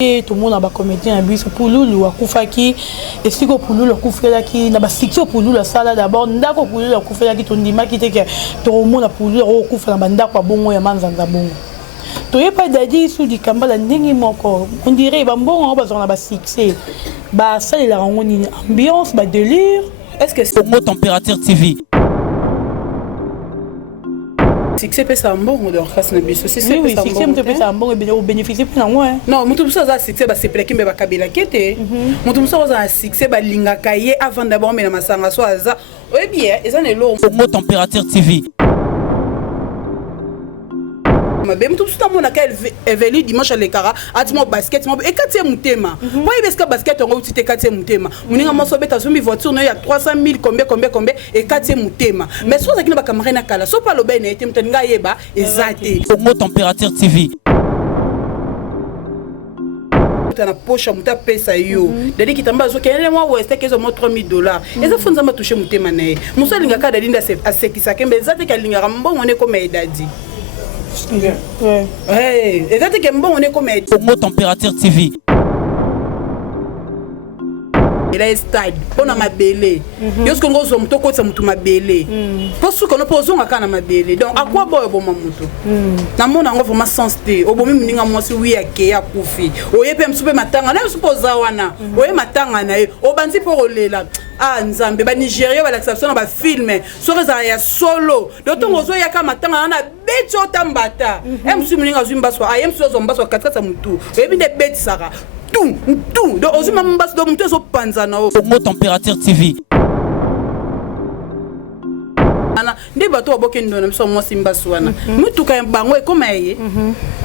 Et tout le monde a ba comédien à bus pour Loulou à Koufaki et si pour Loulou Koufela qui n'a pas section pour Loulou la salle d'abord ndako pour Loulou Koufela qui ton dima qui était que tout le monde a pour Loulou Koufela banda kwa bongo ya manzanga bongo to yé pas dadi sous du kamba la ndingi moko on dirait ba bongo ba zona ba succès ba salle la ngoni ambiance ba délire est-ce que c'est Congo Température TV. Succès peut ça bon on doit faire une succès oui succès peut ça bon et bénéficier plus non ouais non mutu ça za succès ba c'est plaki me ba kabila kete mutu ça za succès ba linga kaye avant d'abord mais na masanga so aza oui bien et ça ne lo Congo Température TV. mais tout ça mon akay évolue dimanche à l'écara atimo basket mo et katie mutema moi il beska basket on uti te katie mutema muninga mo so beta so mi voiture no ya 300 000 combien et katie mutema mais so za kina ba camarade na kala so pa lo ben ete mutenga yeba ezate Congo Température TV. na poche muta pesa yo dali kitamba zo kelele moi weste kezo mo $3000 eza fonza ma toucher mutema na ye musa linga ka dali nda asekisa kembe ezate ka linga mbongo ne comme edadi ouais hey ezate ke mbongo ne comme Congo Température TV. il a stade pona mabele yosko ngozo muto ko tsa mutu mabele posu kono pozo ngaka na mabele donc akwa boyo bo mamuto na mona ngo vraiment sensité obomi muninga mwasi wi ake ya kufi oyepe msupe matanga na msupoza wana oye matanga na ye obanzi po rolela ah nzambe ba Nigeria ba l'acception ba film soreza ya solo donc ngozo ya ka matanga na beto tambata msu muninga zumba so ay msu zo mbaso katkata mutu oyebi de beti saka tout donc aussi même bas donc tout so panzana Congo Température TV. ana ndi bato aboke ndo na so mo simba swana mutuka bango e koma ye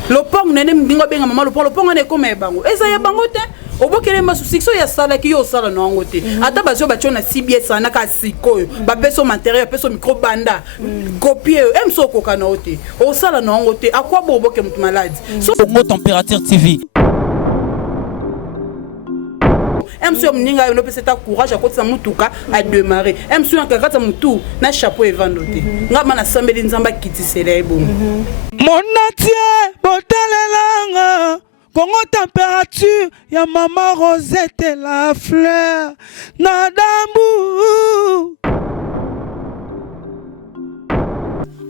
lo pong nene mbingo benga mama lo pong ne koma e bango eza ya bango te obokele masu sikso ya sala ki yo sala no ngote ata bazo ba chona CBS ana ka sikoyo ba peso matériel peso micro banda copier emso koka no te o sala no ngote akwa bo boke mutu malade so Congo Température TV. monsieur mninga yo no pesa ta courage à côté sa mutuka à démarrer monsieur en kaka ta mutu na chapeau et vandoté ngama na sambeli nzamba kitisela ebo Monatie botalelanga Congo Température ya maman Rosette la fleur na dambu.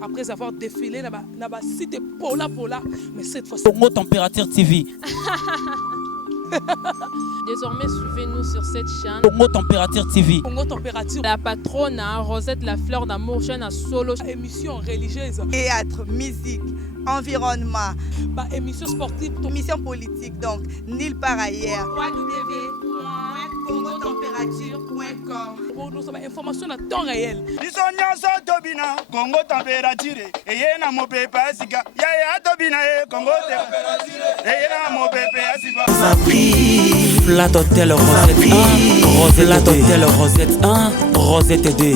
Après avoir défilé na ba site pola mais cette fois Congo Température TV. Désormais, suivez-nous sur cette chaîne. Congo Température TV. Congo Température. La patronne Rosette la fleur d'amour, chaîne à solo. Émission religieuse. Théâtre, musique, environnement. Bah, émission sportive. Émission politique, donc nulle part ailleurs. www.congotempérature.com. Pour nous avoir information à temps réel. Lisonyaso tobina Congo Température eyena mopepe asika ya tobina Congo Température eyena mopepe asika. Flat Hotel Rosette 1, Rosette Hotel Rosette 1, Rosette 2.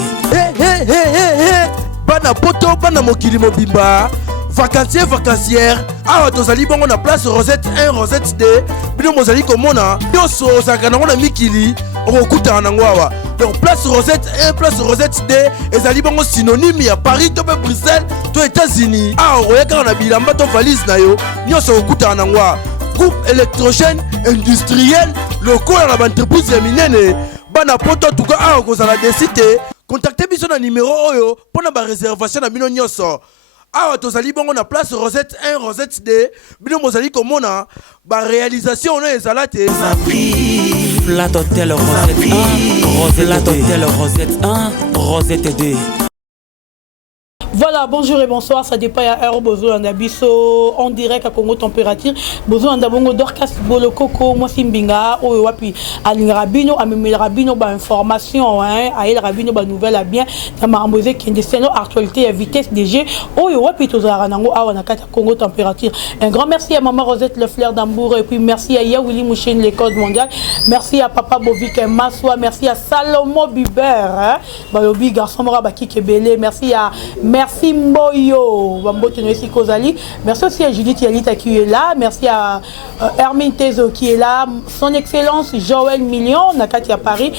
Bana poto bana mokili mobimba vacancier vacancière awa tozali bongo na place Rosette 1 Rosette 2 bino mozali komona nyonso ozalaka nango na mikili okokutana nango awa donc place Rosette 1 place Rosette 2 ezali bongo synonyme ya Paris to pe Bruxelles to États-Unis awa okoyaka na bilamba to valise na yo nyonso okokutana nango awa groupe électrogène industriel lokola na baentreprise ya minene bana poto tuka awa kozala desite contactez biso na numéro oyo pona ba réservation na bino nyonso awa tozali bongo na place Rosette 1 Rosette 2 bino mozali komona ba réalisation no ezala te Flat Hotel Rosette 1, Rosette Hotel Rosette 1, Rosette 2. Voilà, bonjour et bonsoir, ça dépend à heure bozo en abisso en direct à Congo Température. Bozo en dabongo Dorcas Bolo Coco, moi Simbinga, o wapi Aline Rabino, Amemel Rabino ba information hein, Aïl Rabino ba nouvelle à bien, na marambosé qui est actualité à vitesse DG, o wapi tozaranango a wanakata Congo Température. Un grand merci à maman Rosette Le Fleur d'Ambour et puis merci à Yaouli Mouchen les codes mondiales. Merci à papa Bovik Massoua, merci à Salomon Biber hein, Balobi garçon mora baki kebele, merci à merci Mboyo Bambote Noesi Kozali, merci aussi à Judith Yalita qui est là, merci à Hermine Tezo qui est là, son excellence Joël Million Nakati à Paris,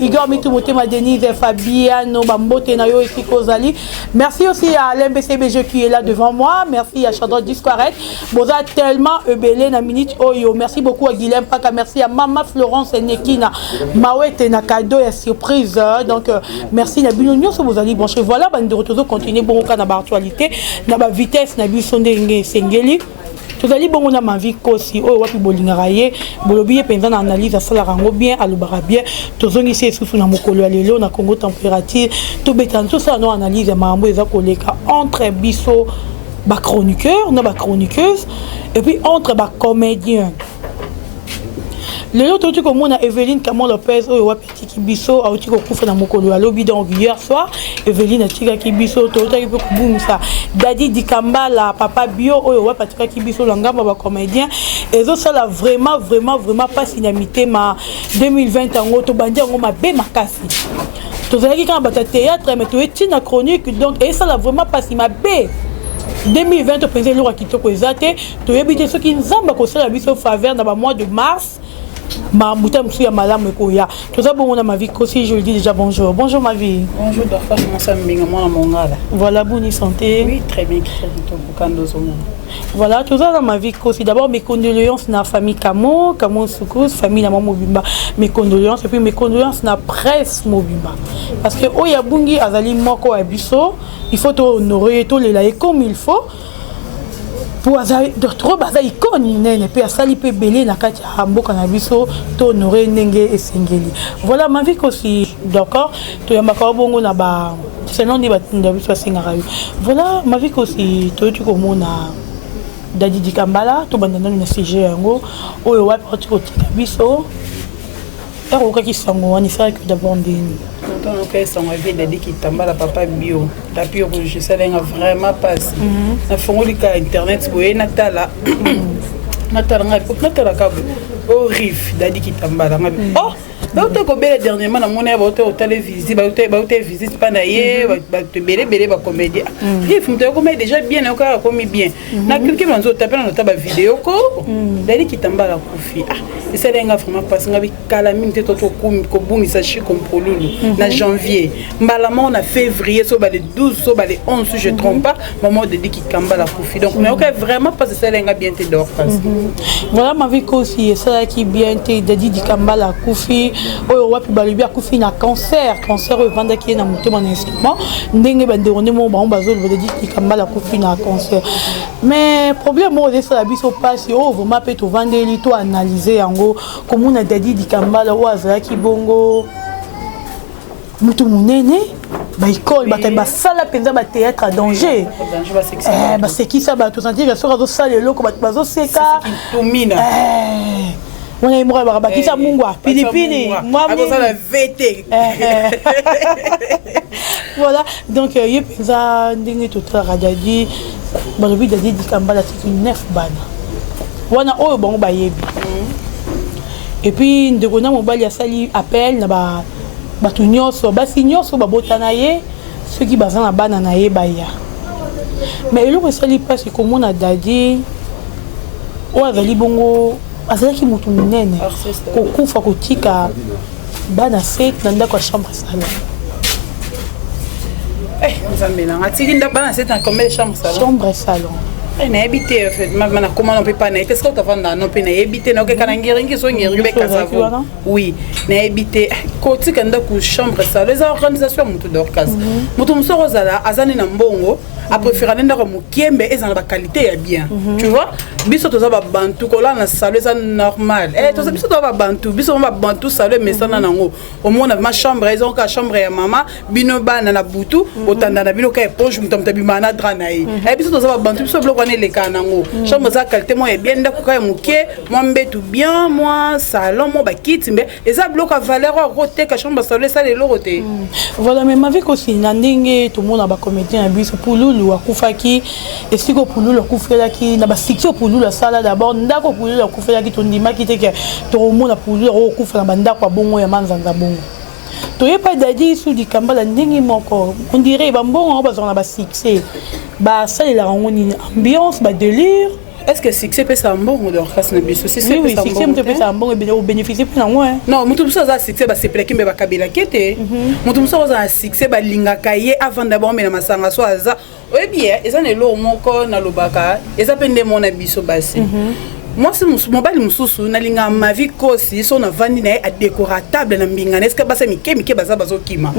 Igor Mitumotema Denise Fabiano Bambote Noesi Kozali, merci aussi à l'MBCBG qui est là devant moi, merci à Chandra Discoaret, Boza tellement ebelé na minute Oyo, merci beaucoup à Guilhem Paka, merci à Mama Florence Nekina Mawete na cadeau et surprise, donc merci na Binonio so vous allez brancher, voilà bande de retour continuer bon cas na actualité na ba vitesse na bisonde sengeli vous allez bon na ma vie kosi o wapi bolingara ye bolobi penza na analyse ça la rango bien alobara bien tozongi se sous na mokolo lelo na Congo température to betan tout ça no analyse mambo eza koleka entre biso ba chroniqueur na ba chroniqueuse et puis entre ba comédien. Le lot tout comme on a Evelyne Camon Lopez au Wapiti Kibiso a aussi couvert dans mon colo à lobby donc hier soir Evelyne a tiré Kibiso tout à peu boum ça Daddy Dikamba la papa bio au Wapiti Kibiso l'angama va comédien et ça là vraiment pas synamité ma 2020 en auto bandit en ma bé makasi tout ça qui quand bata théâtre mais tu es une chronique donc et ça là vraiment pas si ma bé 2020 au président Laura Kitoko ezate tu éviter ceux qui nzamba ko ça la biso faveur dans le mois de mars. Ma moutam ya madame Koya. Tout ça bon on a ma vie aussi je le dis déjà bonjour. Bonjour ma vie. Bonjour docteur comment ça m'inga moi mon gars. Voilà bonne santé. Oui très bien Voilà tout ça dans ma vie aussi d'abord mes condoléances na famille Kamo Soukous famille na maman Mobimba mes condoléances et puis mes condoléances na presse Mobimba parce que oya bungi azali moko abiso il faut honorer tous les là comme il faut. Pour trop baza icône nene pe asali pe belé na kati ya mboka na biso to honorer ndenge esengeli voilà ma vie aussi d'accord to yamba ka bongo na ba selon ni ba tinda biso singara voilà ma vie aussi to tu komona Daddy Dikambala to bandana na CG yango oyo wa parti ko tika biso ero ka kisango wani fa que d'abord ndini donc son vie Daddy Dikambala papa bio la pure je sais vraiment pas na fongoli ka internet boye natala natala natala ka au rif Daddy Dikambala oh ba uto ko bele dernièrement na mona ba uto télévision ba uto visite pa na ye ba te bele ba comédie rif mto ko mais déjà bien o ka komi bien na quelqu'un manzo taper na ta ba vidéo ko Daddy Dikambala kufi et ça lenga vraiment parce nga bi kala minute to ko bungisa chi kompolulu na janvier mbalama na février so ba le 12 so ba le 11 je trompe pas maman de Daddy Dikambala kufi donc mais OK vraiment parce que ça lenga bien te dort parce voilà ma vie aussi ça qui bien te Daddy Dikambala kufi oyo wapi balibi akufi na cancer oyo vanda ki na motema na instrument ndenge ba ndone mo ba bazo le Daddy Dikambala kufi na cancer mais problème mo de ça biso passe o vraiment peut to vandeli to analyser yango comme on a Daddy Dikambala o azaki bongo mutu munene ba école ba sala penza ba théâtre à danger ba c'est qui ça ba to sentir que sera zo sala loko ba bazo seka on est mort ba kisa mungwa pilipili moi ça la VT voilà donc il penza ndenge total radadi ba lobi Daddy Dikambala c'est une 9 bana wana oyo bango ba yebi et puis ndeko na mobali asali appel na ba batu nyonso basi nyonso babotana ye ceux qui bazana bana na ye baya mais eloko esali parce que komona Daddy o azali bongo azalaki mutu munene kokufa kotika bana fete na ndako ya chambre salon nzambe nanga tiki bana fete na combien de chambre salon na habité en fait maintenant comment on peut pas na est-ce que tu vas dans non pe na habité na ka na ngiringi so ngiringi be kasavo oui na habité côté kanda ku chambre salon les organisations mutu dorcas mutu musoro zala azani na mbongo a préféré ndako mukiembe ezana ba qualité ya bien tu vois biso to za ba bantu ko la na salon ça normal to za biso to ba bantu biso ba bantu salon mais ça nango au moins ma chambre ils ont ka chambre ya mama bino bana na butu otanda na bino ka éponge mutamta bimana drana yi biso to za ba bantu biso bloko les canango chambre za qualité moi bien ndako ka mukie moi mbetu bien moi salon moi ba kit mais eza bloc à valeur roté ka chambre salon ça les roté voilà mais ma vie aussi na ndenge tout monde ba comédien biso pululu akufaki esiko pululu akufelaki na ba section pululu sala d'abord ndako pululu akufelaki to ndima ki te ke to mona pululu akufa na bandako bongo ya manzanza bongo toye pas dadi sous du kambala ndenge moko on dirait bambongo bazona ba succès ba ça la ngoni ambiance ba délire. Est-ce que succès peut ça bon de Dorcas na biso si c'est oui succès peut ça bon et bénéficier pour moi non mutu muso za succès ba sepelaki mbe ba kabela kete mutu muso za succès ba lingaka ye avant d'abord mais na masanga so aza oui bien eza ne lo moko na lobaka eza pende mona biso basi moi c'est mobali mususu na linga ma vie kosi so na vandi na a décoratable na mbinga est-ce que basa mike baza bazo kima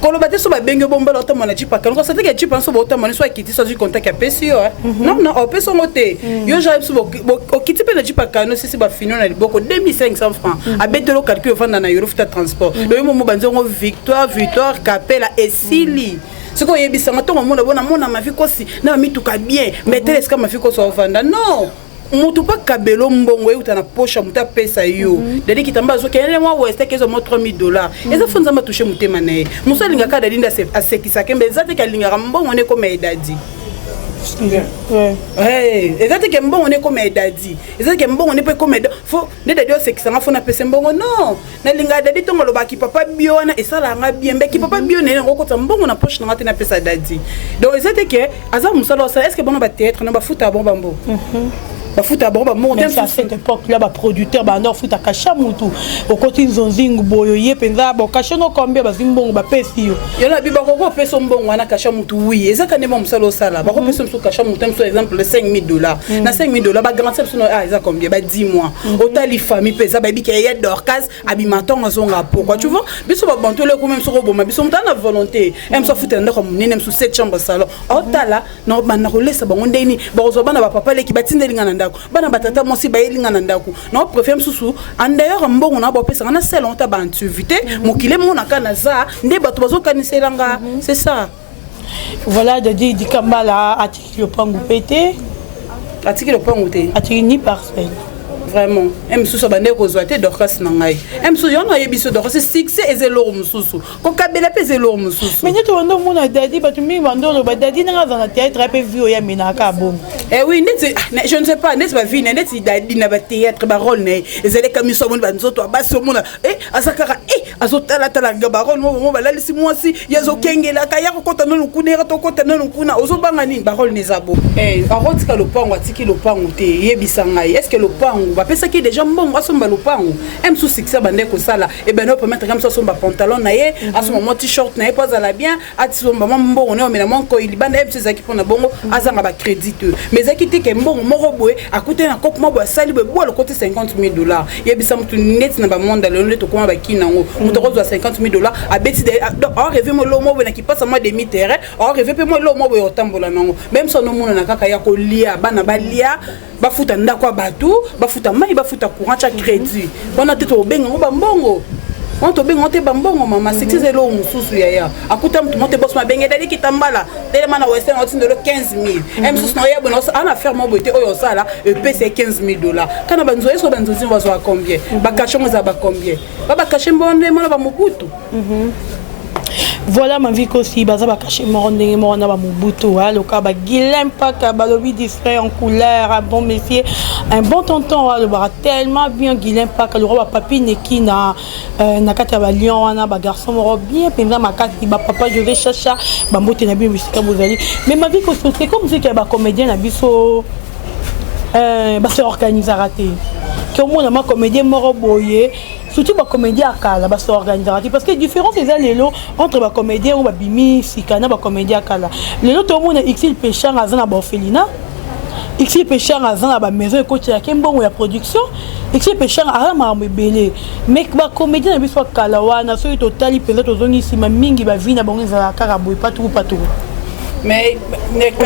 koloba te so ba benge bomba lota mona chipa kan ko c'était que chipa so bota mona so akiti so du contact ya pesio non non o peso ngote yo j'arrive so o kiti pe na chipa kan si ba fino na liboko 2500 francs a betelo calcul vanda na euro futa transport le mo banzongo victoire capella et sili ce qu'on y a bisanga to mona ma vie kosi na mituka bien mais est-ce que ma vie kosi vanda non mutu pa kabelo mbongo euta na poche muta pesa yo dadi kitamba zo kelele mwa weste kezo mo $3000 eza fonza matouche mutema nae muso linga ka dadi nda asekisa kembe zate kalinga mbongo ne ko medadi ezate ke mbongo ne ko medadi ezate ke mbongo ne pe ko medadi fo ne dadi asekisa nga fona pesa mbongo non na linga dadi tongo lo baki papa bio na esala nga bien be ki papa bio ne ngoko ta mbongo na poche na na pesa dadi donc ezate ke aza musala est ce que bono ba théâtre na ba futa bon bambo bafuta bon monde à cette époque là ba producteur ba ndor futa kasha mutu okoti nzonzingu boyo ye penza ba kasha no combien ba zimbongo ba pesi yo yona biba ko peso mbongo wana kasha mutu oui ezaka ne mo msalo sala ba ko peso msu kasha mutu mso exemple $5000 na $5000 ba garantie mso ah eza combien ba 10 mois otali famille pesa ba bi ke ya Dorcas abimaton zonga pourquoi tu vois biso ba banto le ko même so roboma biso mutana volonté mso futa ndako munene mso 7 chambres salon otala no bana ko lesa bango ndeni ba zo bana ba papa le ki batindelinga bana batata mosi bayelinga na ndako na préfère susu d'ailleurs mbongo na ba pesa na sel on ta ba activité mokile mona kana za nde bato bazo kaniselanga c'est ça voilà de dire di kambala atiki le pangu pété atiki ni parcelle vraiment msusu bande ko zoate Dorcas na ngai msusu yona yebiso Dorcas succès ezelo msusu ko kabela pe ezelo msusu mais nito ndo mona dadi batumi bando ba dadi na za na théâtre pe vio ya minaka bon oui net je ne sais pas net ba vie net dadi na ba théâtre ba rôle ne ezele kamiso mon ba nzoto ba so mona asakara azotala tala ga ba rôle mo ba lalisi mwasi yazo kengela ka ya ko kota no kunera to kota no kuna ozobanga nini ba rôle ne zabo arotika lopango atiki lopango te yebisa ngai est-ce que lopango pesa ki déjà mbongo asomba lopango sous succès bande ko sala et ben on peut mettre comme ça somba pantalon na ye asomba mo t-shirt na ye pas la bien atisomba mbongo ne omena mon ko il bande zaki pona bongo azanga ba crédit mais zaki te ke mbongo moko boye akute na kopo mo bo sali bo le côté $50,000 yebisa mutu net na ba monde le to koma ba kinango mutu ko zo $50,000 a beti de a rêvé mo lo mo na ki passe moi demi terrain a rêvé pe mo lo mo bo otambola nango même son no mona na kaka ya ko lia bana ba lia ba futa ndako batu ba futa mai ba futa courant cha crédit bona te to benga ba mbongo on to benga te ba mbongo mama succès lo mususu ya akuta mtu monte boss ma benga dali kitambala tele mana western on de 15,000 mususu na ya bona ana faire mo boté oyo sala e pc $15,000 kana banzo eso banzo zin wazo a combien ba kachongo za ba combien ba kache mbonde mona ba mubutu voilà ma vie aussi baza ba caché ndenge mo na ba mubutu le ka ba Guilain Paka balobi du frère en couleur un bon métier un bon tonton le bara tellement bien Guilain Paka le roi papi neki na na kata ba lion na ba garçon mo bien penza makati ba papa José Chacha ba mbote na bi musika bozali mais ma vie aussi c'est comme si que ba comédien na biso ba se organiser raté que moi na comédien moro boye surtout ba comédien akala ba s'organiser parce que différence c'est lelo entre ba comédien ou ba bimi sikana ba comédien akala lelo to mona xil péchant azana ba orphelinat xil péchant azana ba maison écoute ya kembongo ya production xil péchant arama mbele mais ba comédien na biso akala wana so totali penza tozongi sima mingi ba vina bongo za karaboy pas tout mais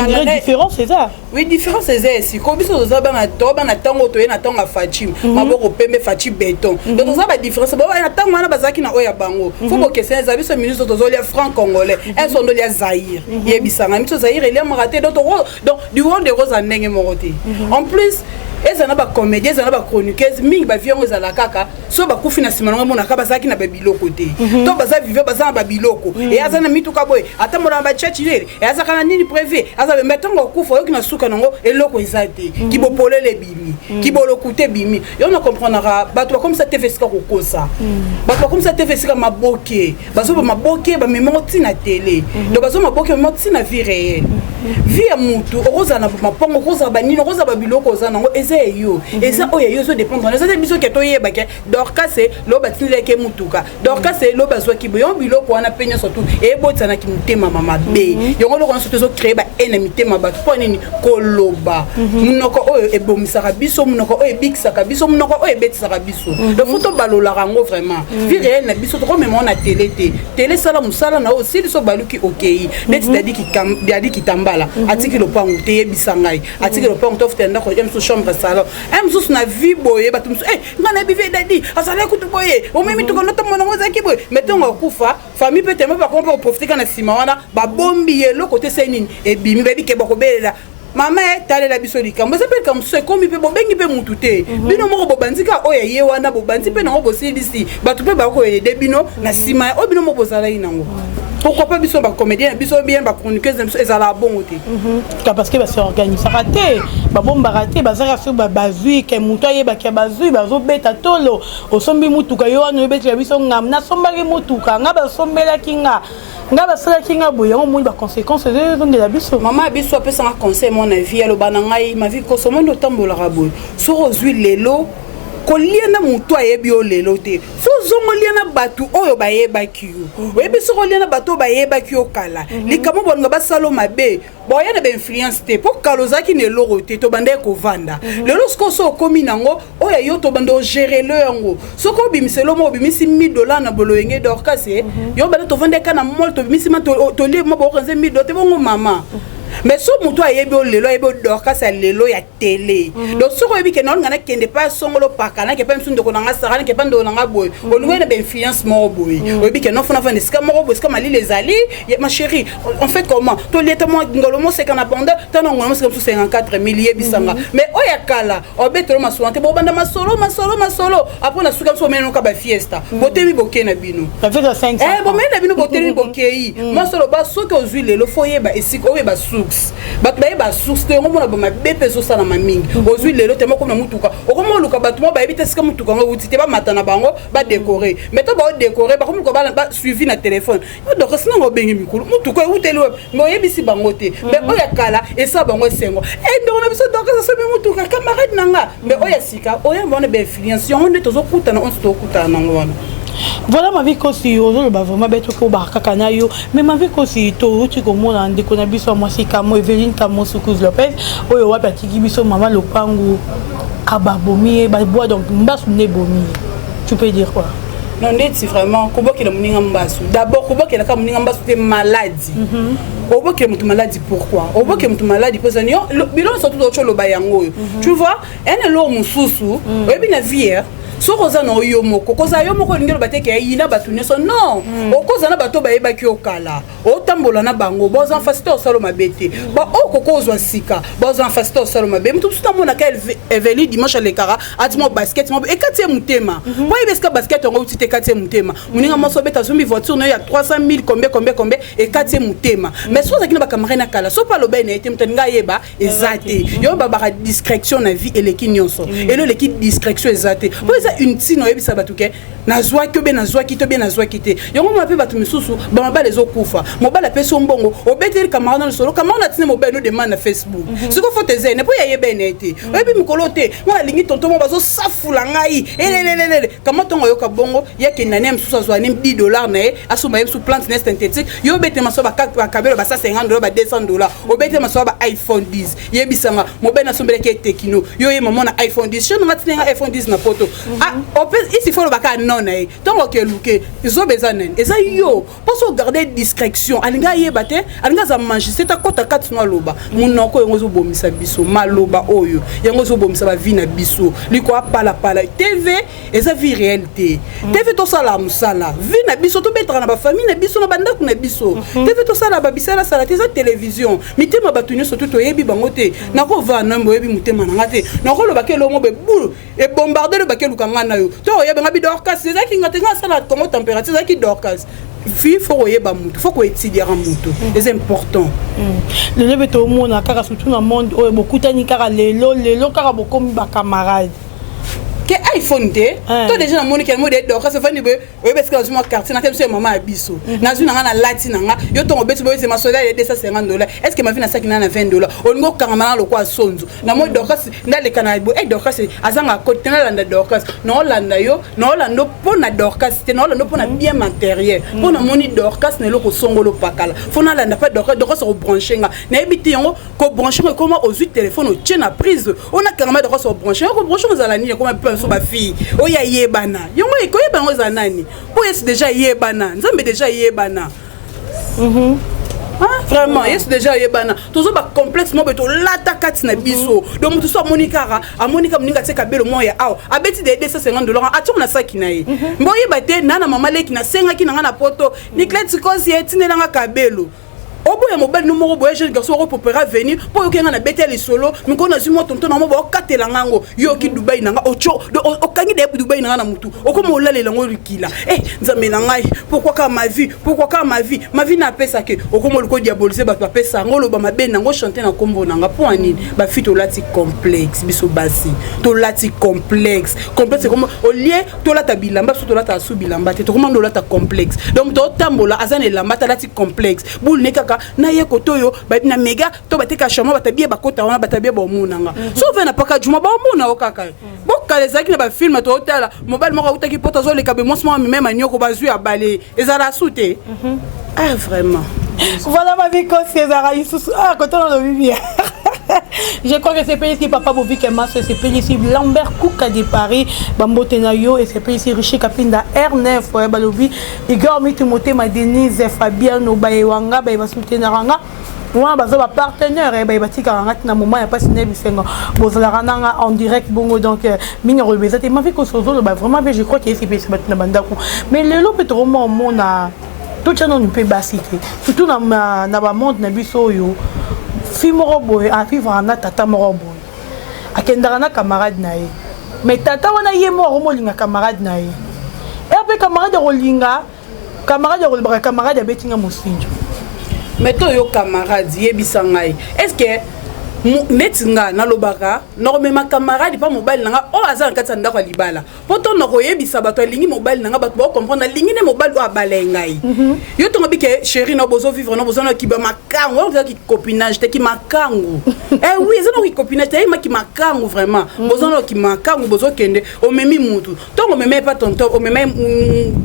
la différence c'est ça oui différence c'est ça si comme biso za bana tango to na tango Fatim maboko pembe Fatim béton donc ça ba différence ba na tango na bazaki na oya bango faut que c'est ça biso ministre tozolia franc congolais un son dolia Zaïre yebisanga mito Zaïre il est moraté donc du haut des roses en ndenge moroté en plus ezana ba comédien ezana ba chroniqueuse mingi ba viango ezala kaka so ba kufina simana ngomona ka bazaki na babiloko te to baza vivre baza na babiloko et azana mituka boy ata mona ba church lere et azaka na nini prévu azabe metongo kufa yoki na suka nango eloko ezate ki bo polele bimi ki bo lokute bimi yo na comprendra bato comme ça TV sika kokosa bato comme ça TV sika maboke bazo ba maboke ba memoti na télé donc bazo maboke memoti na vie réelle vie ya mutu okoza na mapongo okoza ba nini okoza ba biloko oza nango eza yo eza oya yo zo dépendre eza biso ke to yeba ke dorka se lo batinile ke mutuka dorka se lo bazwa ki bo yo biloko wana penya surtout e botana ki mutema mama be yo ngolo ko surtout zo créer ba ennemité mabatu po nini koloba munoko oyo ebomisaka biso munoko oyo bikisaka biso munoko oyo betisaka biso le photo balola rango vraiment vie réelle na biso to même on a télé sala musala na aussi so baluki okei neti dadi ki tambala atiki lo pangu te yebisangai atiki lo pangu to futenda ko emso chambre salon emso na vie boye batum ngana bive dadi asala kutu boye o mimi to kono to mona ngoza ki boye metongo kufa famille peut tellement pas comprendre profiter kana sima wana ba bombi ye lo côté senini e bimi bebi ke bako belela mama tale la biso likambo ça peut comme ce comme peut bobengi pe mututé bino moko bobanzika oya ye wana bobanzi pe nango bosilisi batu pe bako aider bino na sima o bino moko bozala inango pourquoi pas biso ba comédien biso bien ba chroniqueuse biso ezala bon te parce que ba se organise raté ba bomba raté ba zara so ba bazui ke muto ye ba ke bazui ba zo beta tolo o sombi mutuka yo wana beta biso ngam na somba ke mutuka ngaba sombela kinga ngaba sala kinga boye on mo ba conséquences de la biso maman biso apesa un conseil mon avis alo bana ngai ma vie ko somo no tambola rabo so rozui lelo koliana mutu ayebi o lelo te so zongo liana batu oyo bayebaki yo oyebi so koliana batu bayebaki yo kala likamo bonga basalo mabe boya na ba influence te po kalozaki ne loro te to bande ko vanda lelo sko so komi nango oya yo to bando gérer le yango so ko bimiselo mo bimisi $1000 na boloyenge dorkase yo bande to vande kana mol to bimisi ma to li mo bo kanze $1000 te bongo mama mais so mutu ayebi o lelo ayebi dorka sa lelo ya télé donc so ko yebi ke non ngana kende pas songolo pakana ke pas msundo ko nanga sarana ke pas ndo nanga boy o luwe na be influence mo boy o yebi ke non fona fana ska mo boy ska mali les ali ma chérie en fait comment to leta mo ngolo mo se kana bonda tano ngolo mo se comme 54,000 yebisanga mais o ya kala o betro ma soante bo banda masolo après na suka so meno ka ba fiesta botebi boke na bino avec la 5 bo mena bino botebi bokei masolo ba so ko zui lelo foyeba esiko o ba bato bayeba source te ngomona ba mabepe so sana mamingi ozui lelo te moko na mutuka okomo luka bato mo bayebite sika mutuka ngo uti te ba matana bango ba décorer mais to ba décorer ba komo ko ba suivi na téléphone yo donc sina ngo bengi mikulu mutuka uteli ngo yebisi bango te mais oya kala esa bango sengo ndo na biso donc ça se mutuka camarade nanga mais oya sika oya mbona be influence yo nde tozo kutana on sto kutana nango wana. Voilà ma vie aussi aujourd'hui ba vraiment beto ko baraka kana yo mais ma vie aussi to tu comme on ndeko na biso moi si kamo Eveline Kamo Soukous Lopez oyo wa patiki biso mama lopango ababomi ba bois donc mbasu ne bomi tu peux dire quoi non c'est vraiment ko bokela muninga mbasu d'abord ko bokela ka muninga mbasu te maladie au bout que mutu maladie pourquoi au bout que mutu maladie parce que bilon surtout autre lo bayango tu vois un lo mususu oyebi na vie so koza na yo moko koza yo moko ngelo bateke yina batu nyeso non okoza na bato bayeba ki okala otambola na bango boza fasito salo mabete ba okokozwa sika boza fasito salo mabe mutu tuta mona ka Eveli dimanche le kara atimo basket mo ekati mutema boy beska basket ngo utite ekati mutema muninga moso beta zumbi voiture no ya 300,000 combien ekati mutema mais so zakina ba camarade na kala so pa lo bene ete mutenga yeba ezate yo ba ba discrétion na vie eleki nyonso elo leki discrétion ezate une tino yebisa batuke nazwa ki nazwa kite yongo mape batu misusu ba mabale zo kufa mobala peso mbongo obeteli camarade na solo camarade tine mobile no demande na Facebook siko faut te zene po ya yebene ete oyebi mikolote ngala lingi tonto mo bazo safula ngai elelelele kama tongo yoka bongo yake nani misusu azwa ni $10 na asuma yesu plante nest synthétique yo bete maso ba kabelo ba $50 ba $200 obete maso ba iPhone 10 yebisanga mobile na sombele ke Tekino yo ye maman na iPhone 10 je n'atinga iPhone 10 na photo ah ici faut le baka non na onaye tongo ke luke izo bezanen eza yo poso garder discrétion alinga yeba te alinga za manger ta kota kati no loba munoko yango zo bomisa biso maloba oyo yango zo bomisa ba vie na biso liko apala pala TV eza vie réalité TV to sala musala vie na biso to betra na ba famille na biso na banda na biso TV to sala ba bisala sala te za télévision mitema batunyo soto to yebi bango te nako va na mbo yebi mutema na ngate nako lo bakelo mo be boule et bombarder le bakelo kanga na yo to yebi ngabi dorcas eza ki ngate nga sala comme température eza ki dorcas il faut yeba mutu faut ko étudier mutu c'est important le lebe to mona kaka surtout dans monde o bokutani kaka lelo kaka bokomi ba camarade que iPhone te to déjà na moni quel mode donc ça fait ni be o be ska zuma quartier na kemso maman abiso na zuna nga na lati na nga yo to betu be c'est ma soldat de $250 est-ce que ma vie na saki na $20 o ngo kangama na lokwa sonzo na mo dokas ndale kana bo dokas azanga côté na landa dokas no landa yo no lando pona dokas te no lando pona bien matériel pona moni dokas ne loko songolo pakala fona landa pas dokas au brancher nga na ebiti yango ko brancher comment aux 8 téléphone au tient na prise on a carrément dokas au brancher ko brancher aux alani comme so ba fille oya yebana yongo ikoyeba ngo za nani po yes déjà yebana nzambe déjà yebana vraiment yes déjà yebana tozo ba complexe mo beto lata kati na biso donc mutu so monika muninga tseka belo moya aw abeti de $250 atu na saki na ye mboye bate nana mama leki na senga ki na poto ni kleti kosi etine na kabelo oboya mobile numéro boya jeune garçon repopera venir po yo kenga na beteli solo miko na zimo tonton na mo ba katela ngango yo ki Dubai nanga ocho okangi de Dubai nanga na mutu okoma olalela ngo likila nzambe na ngai pourquoi ka ma vie na pesa ke okoma liko diaboliser ba pesa ngolo ba mabe nango chanter na kombo nanga po anini ba fito lati complexe biso basi to lati complexe comme au lieu to lata bilamba so to lata su bilamba te to komando lata complexe donc to tambola azane lamba ta lati complexe bul ne kaka na ye kotoyo ba na mega to bateka chama batabie bakota wana batabie ba omunanga so vena paka juma ba omuna okaka boka les aki na ba film to hotela mobile moko utaki poto zo le kabe monsmo même anyoko bazui abale ezala soute vraiment voilà ma vie quand c'est Zara Youssou quand on a vu bien. Je crois que c'est pays ici Papa Bobi Kemas, c'est pays ici Lambert Kouka de Paris, Bambo Tenayo et c'est pays ici Rishi Kapinda R9 Balobi, Igor Mitimote ma Denise Fabiano Bayewanga Bayebasutenaranga. Moi bazo ba partenaire et batika ngati na moment ya pas ne bisengo bozala nanga en direct bongo donc mine rebeza te ma vie ko sozo ba vraiment je crois que c'est pays na bandako mais le lo peut vraiment mona tout ça non peut basiter surtout na ba monde na biso yo fi moko boy a vivre na tata moko boy akendaka na camarade na ye mais tata wana ye moko molinga camarade na ye et après camarade rolinga camarade betinga mosinjo mais to yo camarade yebisa ngai est-ce que netinga na lobaka normalement camarade pas mobile nanga o azan katsa ndako libala poto noko yebisa bato lingi mobile nanga bato ba comprendre lingi ne mobile o abale ngai yo to ngabike chérie no bozo vivre no bozo no kiba makango on dit copinage te ki makango oui ça no ki copinage te ma ki makango vraiment bozo no ki makango bozo kende o memi mutu to ngo meme pas tonton o meme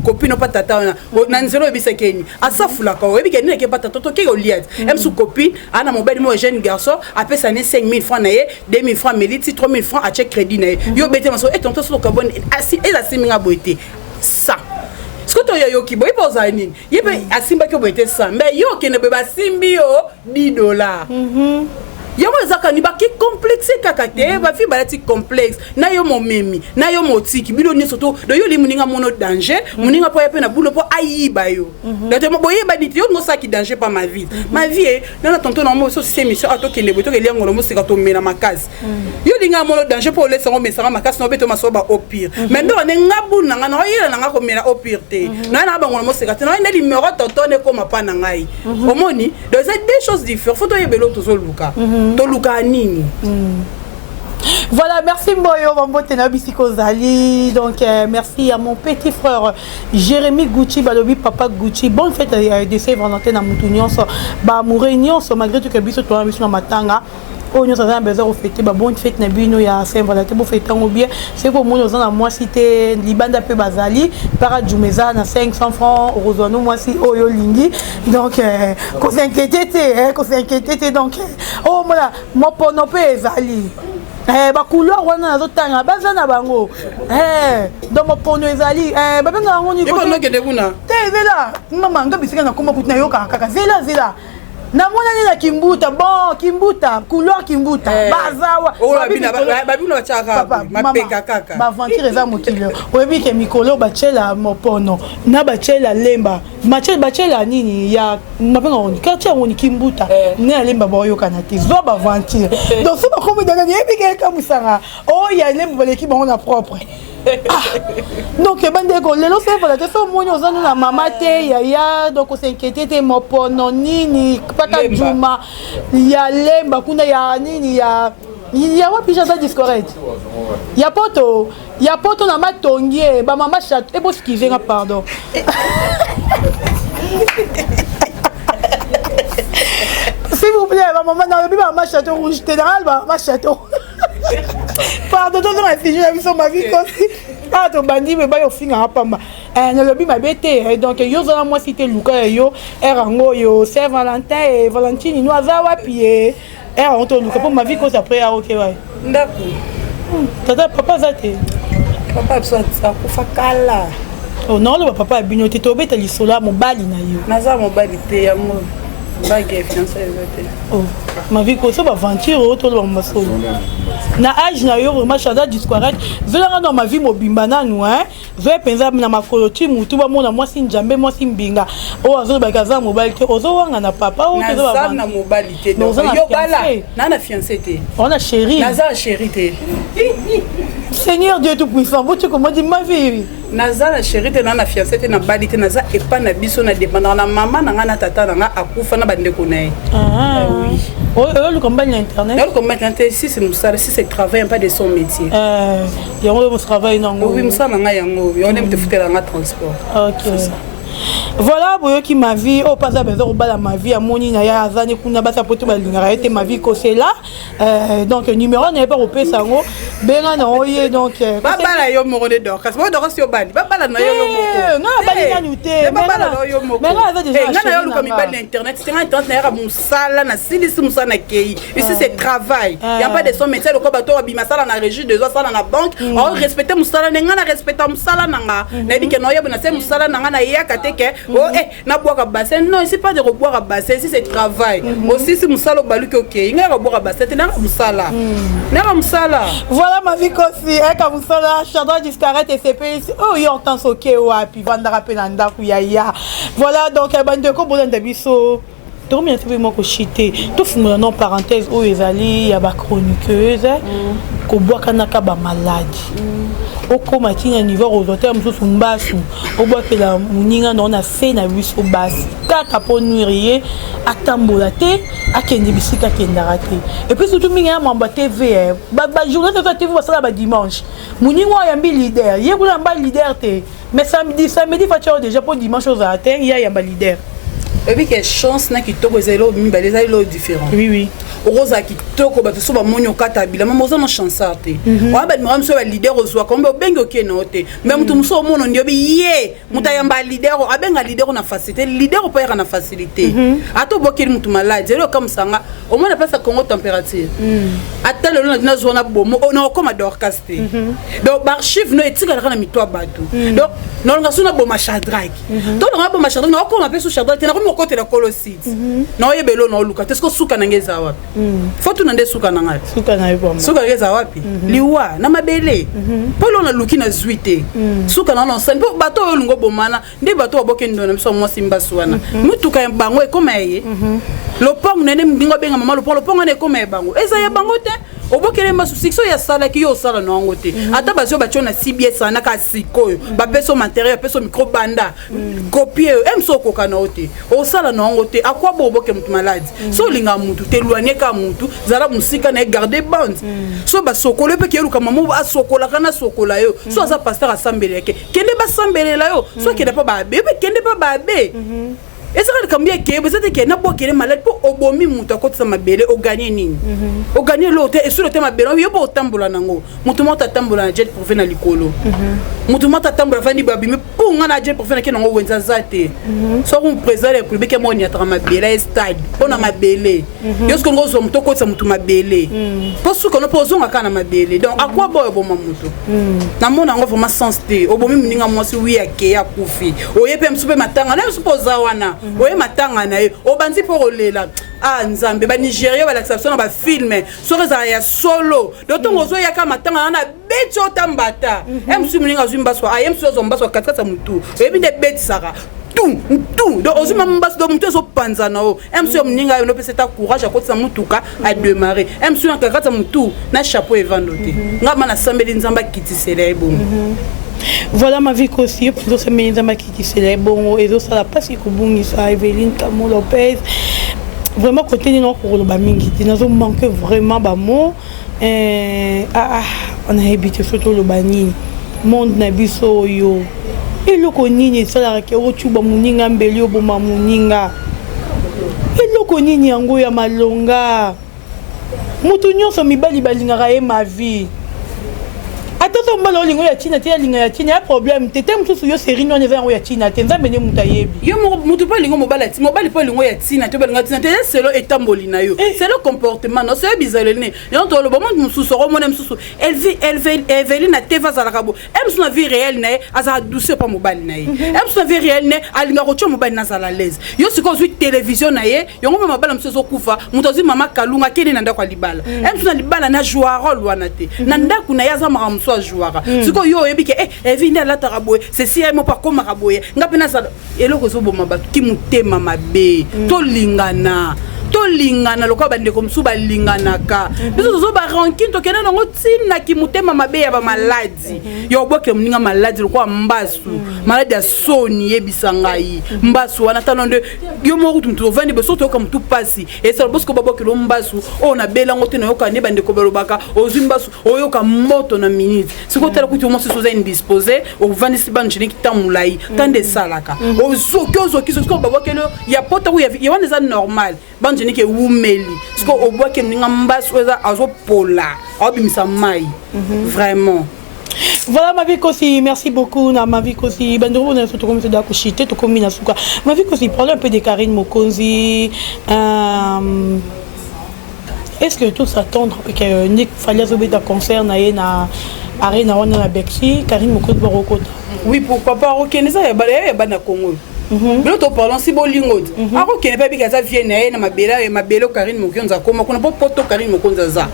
copine pas tata na nzelo yebisa keni asafula ko yebike ne ke pas tata to ke o liat em su copine ana mobile mo jeune garçon après ça 5 000 francs, 2 000 francs, 3 000 francs à check crédit. Yo bete maso et tonton sur le carbone et la siminga boité. Ça. Ce que tu as yo ki boy pas zanine. Yebe asimba ko boité ça. Mais yo ki ne be ba simbi yo $10. Yamo zaka ni ba ki complexe kakate ba fi balati complexe na yo mo memi na yo mo tiki bilo ni soto do yo li muninga mono danger muninga po yape na bulo po ayiba yo dato mo boye ba diti yo no saki danger pas ma vie na tonton na mo so c'est mission atoke ne boto ke liango mo sika to mena makasi yo linga mono danger po lesa ngo mesanga makasi no beto maso ba au pire mais ndo ne ngabu na nga no yela na nga ko mena au pire te na ba ngo mo sika te na ne numéro tonton ne ko mapa na ngai omoni donc c'est deux choses différentes faut to yebelo to so luka Voilà, merci Mboyo, Mambote Nabisiko Zali. Donc, merci à mon petit frère Jérémy Gucci, Balobi, Papa Gucci. Bonne fête de Saint-Valentin à Moutunion, Mourignon, malgré tout que Bissot, tu as vu sur Matanga. Oh, nous avons besoin de fêter, bonne fête, Nabino, il y a Saint-Valentin, pour fêter au bien. C'est pour moi, nous avons moi cité Libanda Pe Bazali, Paradjoumeza, à 500 francs, Rosono, moi si Oyo Lingi. Donc, qu'on s'inquiète, donc, oh, voilà, moi, pour nos pays, Zali. ba couleur wana azotanga baza na bango donc mopono ezali babenga yango ni ko nokende kuna te zela mama nga bisika na komba kutina yoka kaka zela namona nina kimbuta bon kimbuta couleur kimbuta bazawa babino bachaka mapeka kaka ba aventure eza mokilo oyebi ke mikolo bachela mopono na bachela lemba bachela nini ya mapenga oni quartier oni kimbuta ne lemba boyoka na te zo ba aventure donc so ba komi dana yebi ke kamusanga ya lemba baleki bango na propre donc bandeko lelo se voilà te so moni ozana na mama te yaya donc s'inquiéter te mopono nini paka juma ya lemba kuna ya nini ya wapi jaza discorrect ya poto na matongie ba mama chat e bo skiver pardon s'il vous plaît ba mama na ba mama château rouge général ba mama château pardon donc si je vu sur ma vie aussi to bandi me ba yo finga pamba na lobi ma bete donc yo zana moi cité luka yo erango yo Saint Valentin et Valentine no azawa pied on to luka pour ma vie cause après OK ouais ndako tata papa zate papa soit akufa kala non le papa abino te to beta lisola mobali na yo naza mobali te ya mo bague fiancé zate ma vie cause ba aventure to lo masolo na âge na yo vraiment chanda discourage zelanga dans ma vie mobimba nanu zo penza na makoloti mutu ba mona mwasi njambe mwasi mbinga azo ba kaza mobile te ozo wanga na papa te zo ba na mobile te yo bala na fiancé te on a chéri naza chéri te Seigneur Dieu tout puissant vous tu comment dit ma vie naza na chéri te na fiancé te na bali te naza epa na biso na dépendant na maman na nga na tata na nga akufa na bandeko na ye oui le combat internet le combat internet si c'est musala si c'est travail pas de son métier yango mo travail nango oui musala nga yango on aime te foutre nga transport OK voilà boyoki ma vie pas besoin de bala ma vie amoni na ya azani kuna basa poto balingara ete ma vie ko c'est là donc numéro n'est pas repé sango benga na oye donc bala yo moko de dor kasi bo dor si obali bala na yo moko non bali na nuté bala na yo moko mais là déjà nga na yo ko mi bali internet c'est internet na ya musala na silisi musala na kei ici c'est travail il y a pas de son métier le ko bato abima sala na régie de sala na banque on respecter musala nga na respecter musala nga na bi ke no yebo na se musala nga na ya na boire à bassin non c'est pas de boire à bassin si c'est travail aussi si musala baluki OK il nga boire à bassin na musala na musala voilà ma vie aussi ka musala chanda discarrête et CP yo entend OK wapi vanda rapela ndaku ya voilà donc bande ko bolanda biso to mi ntibe moko chité to fumula non parenthèse o ezali ya ba chroniqueuse ko boaka naka ba maladie okoma tina niveau aux auteurs mususu mbasu obakela muninga na fait na biso basi kaka po nuirier atambola te akende bisika kendara te et puis surtout minga mamba TV ba journée de TV basala ba dimanche muninga ya mbi leader yekula mba leader te mais samedi facha déjà pour dimanche aux atteint ya mba leader et puis quelle chance na kitoko ezelo mi ba les alo différent oui rosa kitoko bato so ba monyo kata bila mama oza no chansard te wa ba mama so ba leader ozwa kombe obengo ke no te mais mutu muso mono ndio bi ye mutayamba leader abenga leader na facilité leader pas na facilité ato bokeli mutu malade zelo comme sanga au moins na place Congo température ata le na zona bomo na koma d'orchestre donc archive no etika na mitwa bato donc non nga suna boma Shadrach donc nga boma Shadrach na koma peso Shadrach te na ko côté la colossite na yebelo na luka te sko suka na ngeza wapi foto na ndesuka na ngati suka na yebo suka ngeza wapi liwa na mabele polo na luki na zuite suka na lonsa mpo bato yo lungo bomana ndi bato oboke ndo na mso mwasi mbasuana mutuka bango e koma ye lopong nene mbingo benga mama lopong ne koma e bango eza ya bango te obokele mbasu sikso ya sala ki yo sala na ngo te ata bazo bacho na CBS na ka sikoyo ba peso matériel peso micro banda copier emso koka na ote o sala na ngo te akwa boboke mutu malade so linga mutu te loigner ka mutu zala musika na garder bande so ba sokolo pe keruka mamu ba sokola kana sokola yo so za pasteur asambele yake kende ba sambele la yo so kende pa ba bebe kende pa ba be et ça comme bien que vous êtes que n'a pas qu'elle malade pour obomi muta côté ça mabele o gagner nini o gagner l'autre et sur le thème mabele yo ba tambola nango mutu mota tambola jet pour venir likolo mutu mota tambola fandi babi mais pour ngana je pour faire que non wenza zate so on président la république mo ni atama bela stade on a mabele yo ce qu'on go zo mutoko tsa mutu mabele parce que no pozo ngaka na mabele donc à quoi boy bo mamuto na mona ngo vraiment sensité obomi muninga mwasi wi ake ya kufi oyepe msupe matanga na supposa wana oye matanga na ye obanzi pour olela ah nzambe ba Nigeria ba l'acception ba film so reza ya solo dotongo zo ya ka matanga na beto tambata msu muninga zumba so ay msu zo mbaso katata mutu ebi de betsaka tout donc ozima mbasi do mutu zo panza na o msu muninga yo no pesa ta courage akotsa mutuka a démarrer msu na katata mutu na chapeau evandote ngama na sambeli nzamba kitisela ebo. Voilà ma vie aussi, plutôt c'est mes amis qui c'est bon et ça la passe que bon ça Evelyne Camo Lopez. Vraiment côté de nous pour le bamingi, nous avons manqué vraiment ba mot on a habité surtout le bani monde na biso yo. Et le konini ça la ke o tuba muninga mbeli obo mamuninga. Et le konini yango ya malonga. Mutu nyonso mibali balingaka e ma vie. Attention mbalo lingo ya China tia lingo ya China problème tete mtusu yo série no neza ya China tenza mene mutayebi yo mutu pa lingo mobali pa lingo ya China to balinga China tete c'est le etamboli na yo c'est le comportement non c'est bizarre ne yo to le moment msusu ro mona msusu elle na teva za la kabo elle na vie réelle na aza douce pa mobali na ye elle na vie réelle ne alinga ko cho mobali na za la l'aise yo siko zwi télévision na ye yo ngoma mabala msusu kufa mutozi mama kalunga kene na ndako libala elle na libala na jouer rôle wana te na ndako na yaza mara jouara siko yo ebike evinde la taraboye ceci est mon pas comme maraboye ngapena ça eloko zo boma ba ki mutema mabe to lingana lokwa bande comme suba lingana ka biso zo ba rankin to kena ngo tsina ki mutema mabe ya ba maladi yo boke mninga maladi lokwa mbasu maladi ya soni ebisangai mbasu wana talonde yo mo rutu to vandi beso to comme tout passi et ça bosko baboke lo mbasu o na bela ngote na yoka ne bande ko belobaka o zimbasu o yoka moto na minute siko tala kuti mo se soza indisposé o vandi siban chini kitamulai tande salaka o zokozo kiso baboke lo ya pota ku ya wana za normal banje ni ke wumeli siko o boke mninga mbasu eza azo pola obimisa mai vraiment. Voilà ma vie aussi, merci beaucoup na ma vie aussi. Bandoro on a surtout comme ça d'akushite to comme suka. Ma vie aussi parle un peu de Karine Mokonzi. Est-ce que tout s'attendre que Nick fallait sauver ta concert na arena on na Bexi Karine Mokonzi barokota. Oui, pourquoi pas reconnaître ça ya bana Congo. Mais to parlons si bolingo. Ako kene pa bika za vienne na mabela Karine Mokonzi akoma kuna poto Karine Mokonzi za.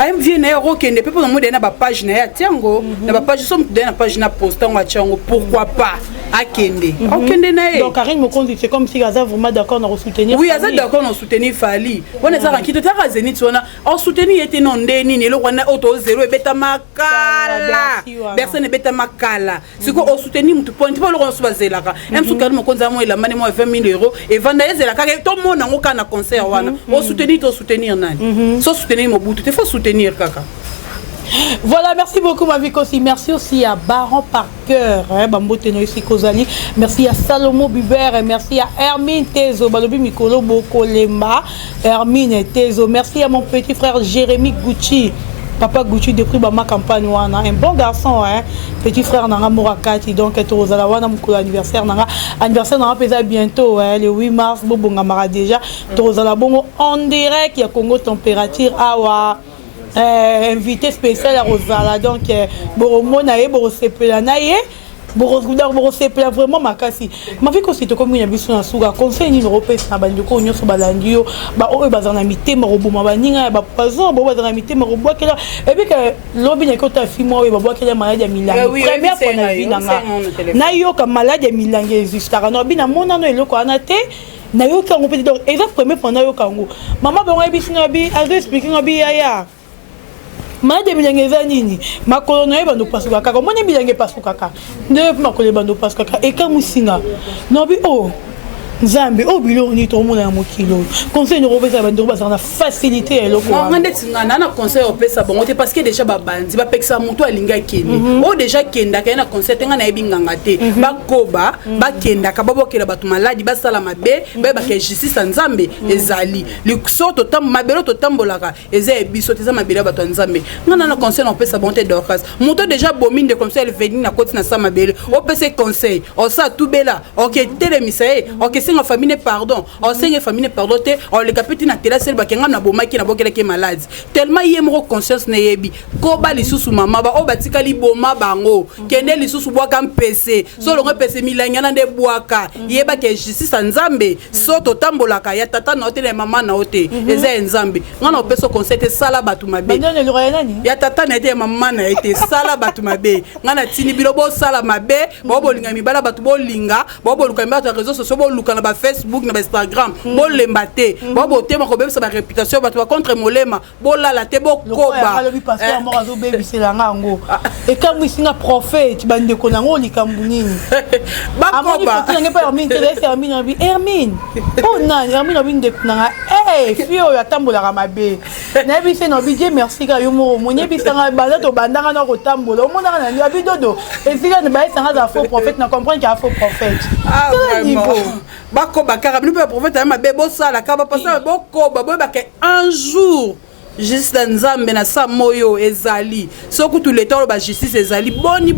Aime vient na yoro kende pe pour mo na ba page na ya tiango na ba page somme na page na poster ngwa tiango pourquoi pas akende akende na ye. Donc Karine Mokonzi c'est comme si Gaza vraiment d'accord na soutenir. Oui, Gaza d'accord na soutenir Fali. On est ça qui te ta Zenith on a soutenir était non ndeni ne lo wana auto zéro e beta makala personne beta makala siko o soutenir mutu point pas lo so bazela ka même sou Karine Mokonzi mo ela mane mo 20 000 € et vanda ezela ka to mo na ngo kana concert wana o soutenir nani so soutenir Mobutu te faut soutenir kaka. Voilà, merci beaucoup ma vie aussi. Merci aussi à Baron Parker, merci à Salomo Biber et merci à Hermine Tezo, Balobi Mikolo Bokolema, Hermine Tezo. Merci à mon petit frère Jérémy Gucci. Papa Gucci depuis ma campagne wana un bon garçon hein petit frère nanga Morakati donc tozala wana mukolo anniversaire nanga pesa bientôt hein, le 8 mars bobonga mara déjà tozala bongo en direct ya Congo température awa invité spécial à Rosala donc boromo na ye borosepela na ye borosepela vraiment makasi ma vie aussi to comme il y a biso na suka conseil ni européen na bandiko nyonso balandio ba o bazana mitema roboma baninga ba pazon bo bazana mitema robokela et puis que lobi na kota fimo e babokela maladie ya milange première fois na vie na yo ka maladie ya milange existara no bina mona no eloko ana te na yo ka ngopedi donc exact première fois na yo kango mama bongo ebisina bi azo expliquer ngabi ya malade bilange eza nini makolo na ye bando pasuka kaka moni bilange pasuka kaka nde makolo bando pasuka kaka eka musinga no bi oh Nzambe o bilo ni to mona mokilo conseil no robesa ba ndoro ba facilité eloko nga ndeti ngana na conseil opesa bongo te parce que déjà babandi ba pekisa mutu alinga kende o déjà kenda ka na conseil tenga na ebinganga te ba koba ba kenda ka babokela batu maladi ba sala mabe ba ba ke justice Nzambe ezali liksoto tam mabelo to tambolaka eza ebiso teza mabelo batu Nzambe ngana na conseil opesa bongo te Dorcas mutu déjà bomine de conseil venir na koti na sa mabelo opesa conseil o sa tubela OK telemisa OK singa famille pardon o singa famille pardon te o le kapiti na tela sel ba kenga na bomaki na bokela ke malade tellement yemro conscience na yebi ko ba lisusu mama ba o batika li boma bango kende lisusu bwaka mpese so longo pese milanya na nde bwaka yeba ke justice Nzambe so to tambolaka ya tata na hotel mama na hotel eza Nzambe ngana opeso conseil te sala batu mabe ya tata na ete mama na ete sala batu mabe ngana tini bilobo sala mabe bo bolinga mibala batu bolinga bo boluka mibala réseaux sociaux bo luka na ba Facebook na ba Instagram bo lembate bo botema ko bebisa ba réputation batu ba contre molema bo lala te bo koba le pasteur mo azo baby selanga ngo e comme isinga prophète bande ko nango likambu nini ba koba amoni pas Hermine te Hermine bi Hermine oh non Hermine bi de kunanga fio ya tambola ka mabe na bi se no bi Dieu merci ka yo mo monye bi sanga bala to bandanga na ko tambola o mona na ya bi dodo e sika ne ba sanga za faux prophète na comprendre qu'il y a faux prophète bako bakara bino pe prophète ma bebo sala ka ba passer boko ba ba ke un jour juste Nzambe na sa moyo ezali soku tout le temps ba justice ezali boni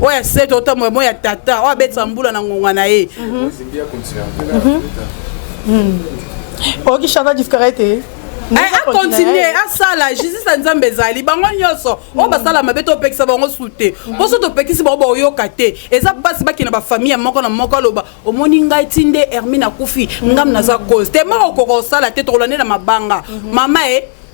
oya set autant moi ya tata o betsa mbula na ngonga na ye OK chava discrète a continuer a sala Jésus Nzambe ezali bango nyonso o basala mabeto pekisa bango soute o so to pekisi bango yoka te eza pasi bakina ba famille moko na moko loba o moni ngai tinde Hermine akufi ngam na za cause te moko ko sala te to lane na mabanga mama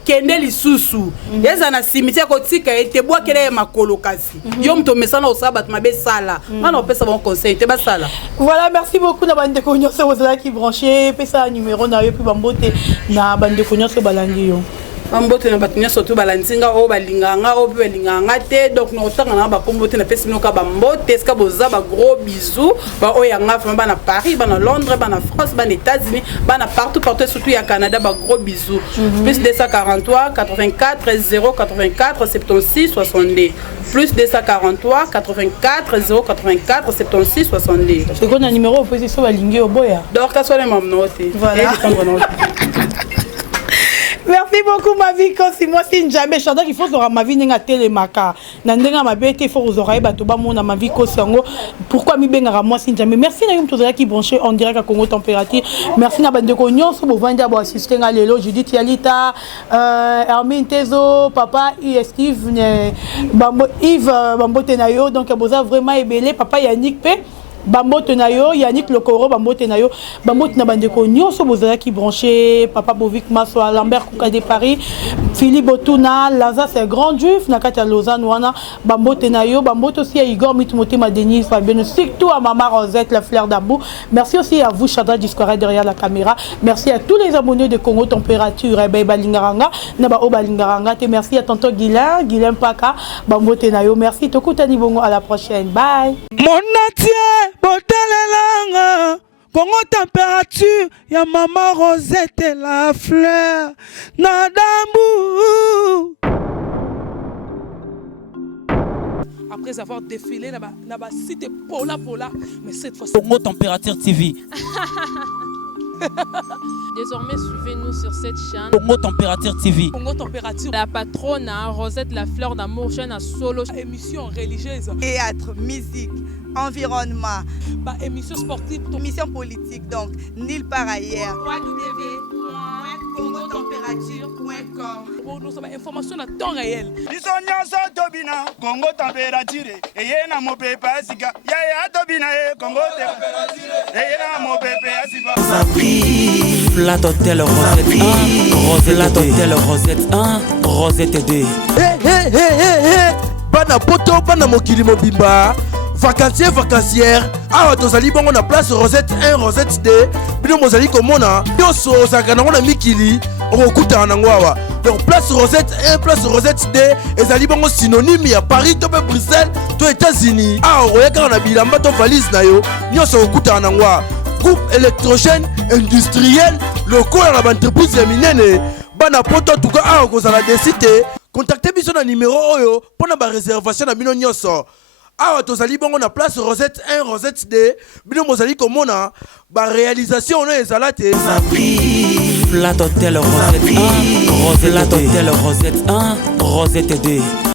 kende lisusu eza na cimetière ko tika ete bwakele makolo kasi yo mto mesana osaba mabe sala ngana opesa bon conseil te basala. Voilà, merci beaucoup na bande ko nyonso ozala ki branché pesa numéro na yo puis bambote na bande ko nyonso balandi yo ambote na batunya surtout balanzinga o balinganga o belinganga te donc no tanga na ba kombote na pesi no ka bambote ska boza ba gros bisous ba o yanga fama na Paris ba na Londres ba na France ba na États-Unis ba na partout surtout ya Canada ba gros bisous plus 243 84 084 76 62 plus 243 84 084 76 62 c'est quoi le numéro opposition balingi oboya donc ka soit les mamnote voilà. Merci beaucoup ma vie quand c'est moi c'est jamais chanteur qu'il faut aura ma vie n'enga télémaka n'enga ma bête il faut aux oreilles bateau ba mon ma vie kosango pourquoi mi benga moi c'est jamais merci na yum tozala qui branché en direct à Congo température merci na bande ko nyonso bo vanda bo assister nga lelo Judith Yalita Hermine Tezo papa Steve bambo Yves bambo tenayo donc boza vraiment ébélé papa Yannick pe Bambote nayo Yannick Lokoro bambote nayo bambote na bandeko nyonso bozala ki branché papa Bovik Maso Lambert Kouka de Paris Philippe Botuna Laza c'est grand juif na kata Lausanne wana bambote nayo bambote aussi à Igor Mitmote ma Denise Fabien surtout à maman Rosette la fleur d'Abou merci aussi à vous Chadra Discoret derrière la caméra merci à tous les abonnés de Congo Température et balingaranga na ba obalingaranga te merci à tonton Guilain Paka bambote nayo merci tokutani bongo à la prochaine bye mon natie Botalelanga, Congo température, ya maman Rosette la fleur, Nadambu. Après avoir défilé là-bas, cité Pola, mais cette fois-ci. Congo température TV. Désormais, suivez-nous sur cette chaîne. Congo température TV. Congo température. La patronne Rosette la fleur d'amour, chaîne à solo. Émission religieuse. Théâtre, musique, environnement. Bah, émission sportive. Émission politique, donc nulle part ailleurs. www.congotempérature.com. Pour nous avoir information à temps réel. Biso nyonso tobina Congo température eye na mopepe asika ya tobina Congo température eye na mopepe asika. Flat Hotel Rosette 1, Flat Hotel Rosette 1, Rosette 2. Bana poto bana mokili mobimba vacancière awa tozali bongo na place Rosette 1 Rosette 2 bino mozali komona nyonso ozalaka nango na mikili okokutana nango awa donc place Rosette 1 place Rosette 2 ezali bongo synonyme ya Paris to pe Bruxelles to États-Unis awa oyakaka na bilamba to valise na yo nyonso okokutana nango awa groupe électrogène industriel locaux à l'entreprise minene bana poto en tout cas à cause la décité contactez biso na numéro oyo pour na réservation na bino nyonso awa tozali bongo na place Rosette 1 Rosette 2 bino mozali komona ba réalisation no ezala te Flat Hotel Rosette 1 Rosette 1 Rosette 2